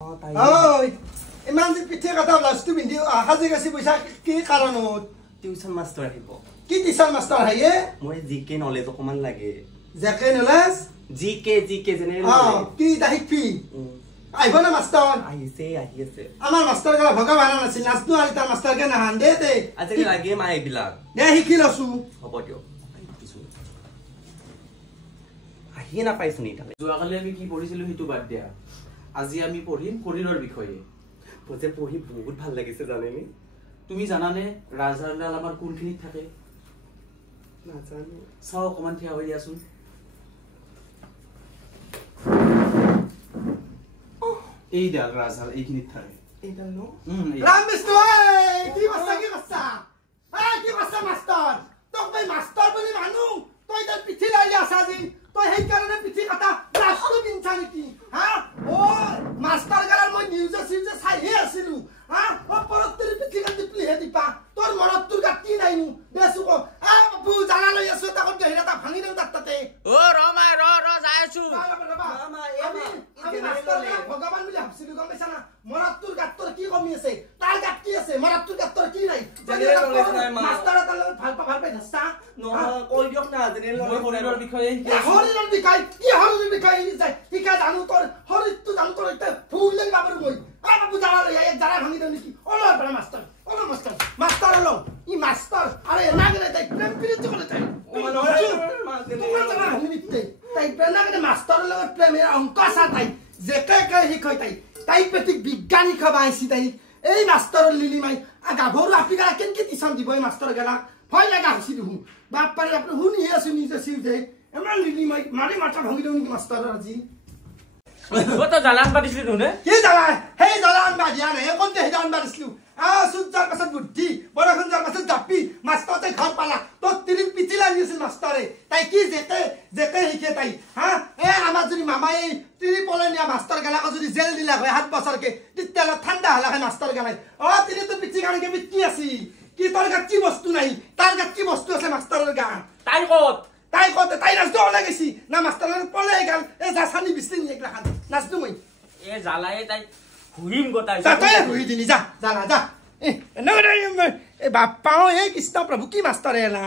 ঐ ইমান যে পিঠে কথা লাষ্টটো পিন্ধি সাজি কাচি পইচা কি কাৰণত টিউচন মাষ্টৰ আহিব কি টিচাৰ মাষ্টৰ আহে মই জিকে নলেজ অকমান লাগে জেকে নলেজ জিকে জেনেৰেল কি শিকবি আহিব না মাষ্টৰ আহিছে আহি আছে আমাৰ মাষ্টৰ গলা ভগৱান আছিল নাচনো আৰু তাৰ মাষ্টৰকে নাহান দে দে আজিকালি লাগে মাই এইবিলাক দে শিকি লৈছো হ'ব দিয়ক আহি নাপাইছো নি তালে যোৱাকালি আমি কি পঢ়িছিলো সেইটো বাদ দিয়া আজি আমি পঢ়িম শৰীৰৰ বিষয়ে পজে পঢ়ি বহুত ভাল লাগিছে জানেনি তুমি জানানে ৰাজহাড়ডাল আমাৰ কোনখিনিত থাকে নাজানো চাও অকমান থিয়া হৈ দিয়াচোন এইডাল ৰাজহাড় এইখিনিত থাকে এইডাল ন ৰাম বিষ্ণু কি বস্তা কি বস্তা মাষ্টৰ তোক মই মাষ্টৰ বুলি মানু তই তাৰ পিঠি লাগি আছা যি তই সেই কাৰণে পিঠি কাটা লাষ্টটো কিনছা নেকি হা ও মাষ্টৰ গালাৰ মই নিউজে চাইহে আছিলো হা ও পৰত্তৰি পিঠি কাটি প্লিহে দিপা তোৰ মনত তোৰ গাত কি নাইনো দেছো ক বাবু জানা লৈ আছো তাকত দেহিৰা তা ভাঙি দেউ তাতে ও ৰমা ৰ যাই আছো আমি মাষ্টৰ ভগৱান বুলি ভাবছিলো গম পাইছা না মনত তোৰ গাত তোৰ কি কমি আছে তাৰ গাত কি আছে মনত তোৰ গাত তোৰ কি নাই মাষ্টৰ এটা লগত ভাল পাই ধস্তা নহয় কৈ দিয়ক না জেনেৰেল শৰীৰৰ বিষয়ে শৰীৰৰ বিষয় কি শৰীৰৰ বিষয় যায় ঠিকা জানো তোৰ শৰীৰটো জানো তোৰ এতিয়া ফুল লাগি বাবুৰ মই বাবু জানা লৈ এক জানা ভাঙি দেউ নেকি ওলা বড় মাষ্টৰ মাষ্টৰ ওলো ই মাষ্টৰ আৰে নাগলে তাই প্ৰেম প্ৰীতি কৰে তাই তোমাৰ জানা ভাঙি নিতে তাই প্ৰেনাগলে মাষ্টৰৰ লগত প্রেমের অংক আছে তাই যেকে কে শিকয় তাই পেটি বিজ্ঞানী খবাইছি তাই এই মাষ্টৰৰ লিলি মাই গাভৰু আপিগালা কেনকে টিউশন দিব এই মাষ্টৰ গেলা ভয় লাগা হইছি দেখো বাপ পারে আপনি শুনি আছো নিজে সিউ দে এমন লিলি মাই মারি মাথা ভাঙি দেউ নেকি মাষ্টৰৰ আজি ও তো জালান পাতিছিলি নুনে কি জালান হেই জালান বাদিয়া নাই কোনতে হে জালান বাদিছলু সূৰ্যৰ পাছত বুদ্ধি বৰষুণৰ পাছত জাপি মাষ্টৰতে ঘৰ পালা তো তিৰিন পিঠি লাগি আছিল মাষ্টৰে তাই কি যেতে শিকে তাই হা আমাৰ যদি মামাই তিৰি পলে নিয়া মাষ্টৰ গেলাক যদি জেল দিলা হয় 7 বছৰকে তেতিয়ালে ঠাণ্ডা হলা হয় মাষ্টৰ গেলাই তিৰি তো পিঠি কাৰণে কি আছিল কি তোৰ গাত কি বস্তু নাই তাৰ গাত কি বস্তু আছে মাষ্টৰৰ গাত তাই কত তাই নাচটো ওলাই গেছি না মাষ্টৰৰ পলে গাল জাছানি বিছনি একলা খান নাচটো মই জালাই তাই হুইম গতাই তাই হুই দিনি যা জালা যা বাপ্পাও এই কৃষ্ণ প্ৰভু কি মাষ্টৰ এলা